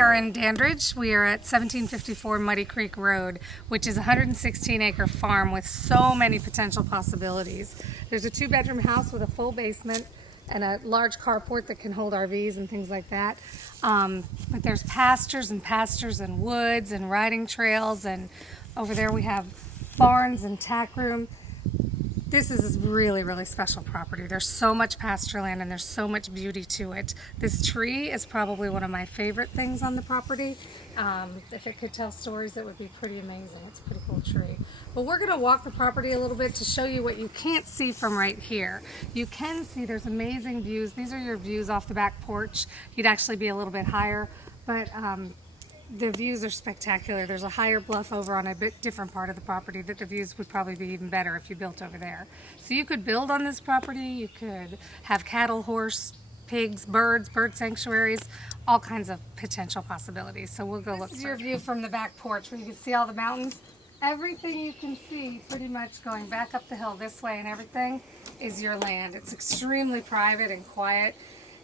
We are in Dandridge. We are at 1754 Muddy Creek Road, which is a 116-acre farm with so many potential possibilities. There's a 2-bedroom house with a full basement and a large carport that can hold RVs and things like that. But there's pastures and woods and riding trails, and over there we have barns and tack room. This is a really, really special property. There's so much pasture land and there's so much beauty to it. This tree is probably one of my favorite things on the property. If it could tell stories, it would be pretty amazing. It's a pretty cool tree. But we're gonna walk the property a little bit to show you what you can't see from right here. You can see there's amazing views. These are your views off the back porch. You'd actually be a little bit higher, but the views are spectacular. There's a higher bluff over on a bit different part of the property that the views would probably be even better if you built over there. So you could build on this property, you could have cattle, horse, pigs, bird sanctuaries, all kinds of potential possibilities. So we'll go look. This is your view from the back porch where you can see all the mountains. Everything you can see pretty much going back up the hill this way and everything is your land. It's extremely private and quiet,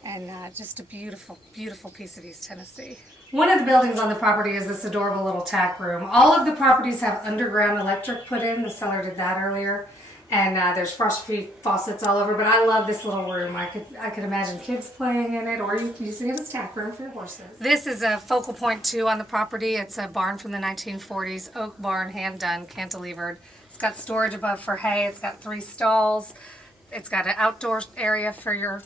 and just a beautiful, beautiful piece of East Tennessee. One of the buildings on the property is this adorable little tack room. All of the properties have underground electric put in. The seller did that earlier. And there's frost-free faucets all over, but I love this little room. I could imagine kids playing in it, or you using it as tack room for your horses. This is a focal point too on the property. It's a barn from the 1940s, oak barn, hand done, cantilevered. It's got storage above for hay. It's got 3 stalls. It's got an outdoor area for your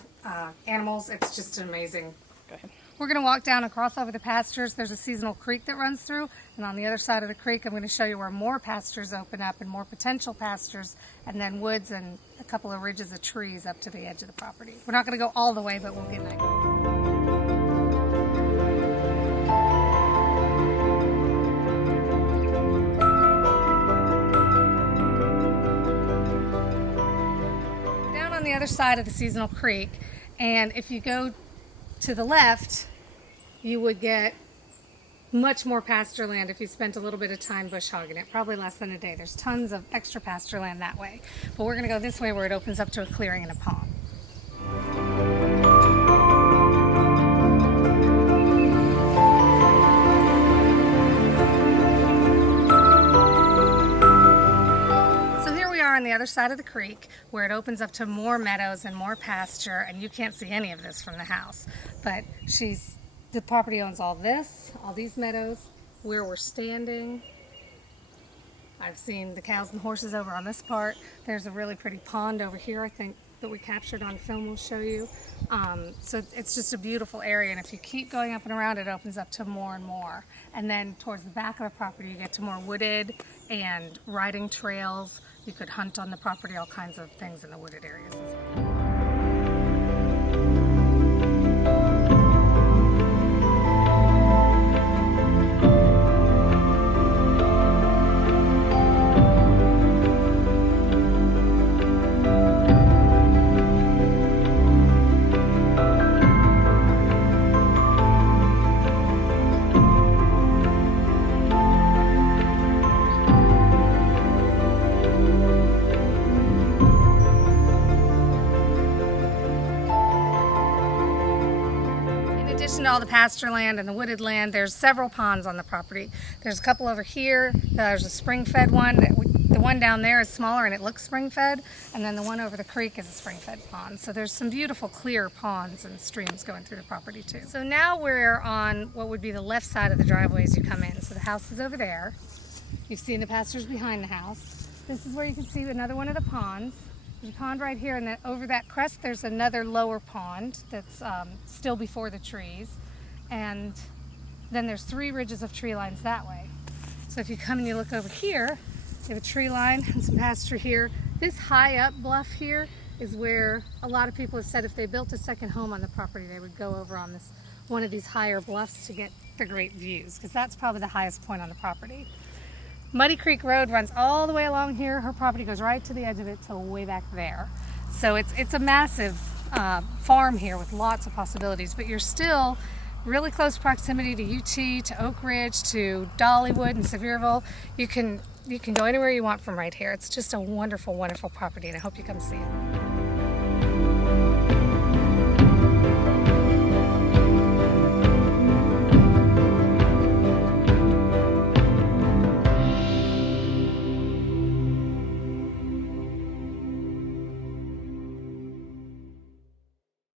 animals. It's just amazing. Go ahead. We're going to walk down and cross over the pastures. There's a seasonal creek that runs through, and on the other side of the creek I'm going to show you where more pastures open up and more potential pastures, and then woods and a couple of ridges of trees up to the edge of the property. We're not going to go all the way, but we'll get an idea. Down on the other side of the seasonal creek, and if you go to the left, you would get much more pasture land if you spent a little bit of time bush hogging it, probably less than a day. There's tons of extra pasture land that way. But we're going to go this way where it opens up to a clearing and a pond. So here we are on the other side of the creek where it opens up to more meadows and more pasture, and you can't see any of this from the house. But the property owns all these meadows, where we're standing. I've seen the cows and horses over on this part. There's a really pretty pond over here, I think, that we captured on film we'll show you. So it's just a beautiful area, and if you keep going up and around, it opens up to more and more. And then towards the back of the property, you get to more wooded and riding trails. You could hunt on the property, all kinds of things in the wooded areas as well. To all the pasture land and the wooded land, there's several ponds on the property. There's a couple over here. There's a spring-fed one. The one down there is smaller and it looks spring-fed, and then the one over the creek is a spring-fed pond. So there's some beautiful clear ponds and streams going through the property too. So now we're on what would be the left side of the driveway as you come in. So the house is over there. You've seen the pastures behind the house. This is where you can see another one of the ponds. There's a pond right here, and then over that crest there's another lower pond that's still before the trees, and then there's 3 ridges of tree lines that way. So if you come and you look over here, you have a tree line and some pasture here. This high up bluff here is where a lot of people have said if they built a second home on the property, they would go over on this one of these higher bluffs to get the great views, because that's probably the highest point on the property. Muddy Creek Road runs all the way along here. Her property goes right to the edge of it till way back there. So it's a massive farm here with lots of possibilities, but you're still really close proximity to UT, to Oak Ridge, to Dollywood and Sevierville. You can go anywhere you want from right here. It's just a wonderful, wonderful property, and I hope you come see it.